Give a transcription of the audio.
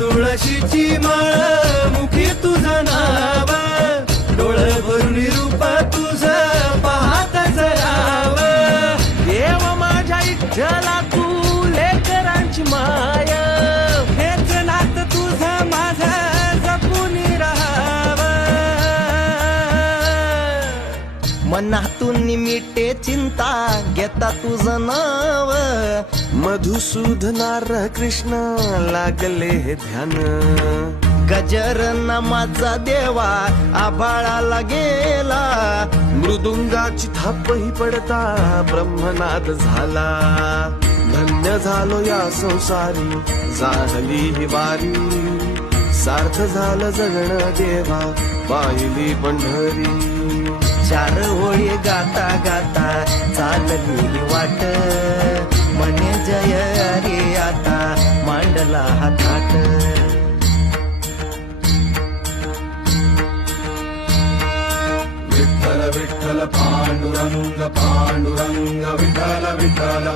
तुळशीची माळ मुखी तुझं नाव, डोळ भरून रूप तुझं पाहत जराव. देव माझ्या इच्छला तू लेकरांची माय, हेच नात तुझं माझं जपून राहाव. मनातून मिटे चिंता घेता तुझं नाव. मधुसूदनार कृष्ण लागले हे ध्यान, गजर नामाचा देवा आभाळाला गेला. मृदुंगाची थापही पडता ब्रह्मनाद झाला. धन्य झालो या संसारी झाली ही वारी, सार्थ झालं जगणं देवा पाहिली पंढरी. चार होळी गाता गाता चालली ही वाट, म्हणे जय अरे आता मांडला हा थाट. विठ्ठल विठ्ठल पांडुरंग पांडुरंग विठ्ठल विठ्ठल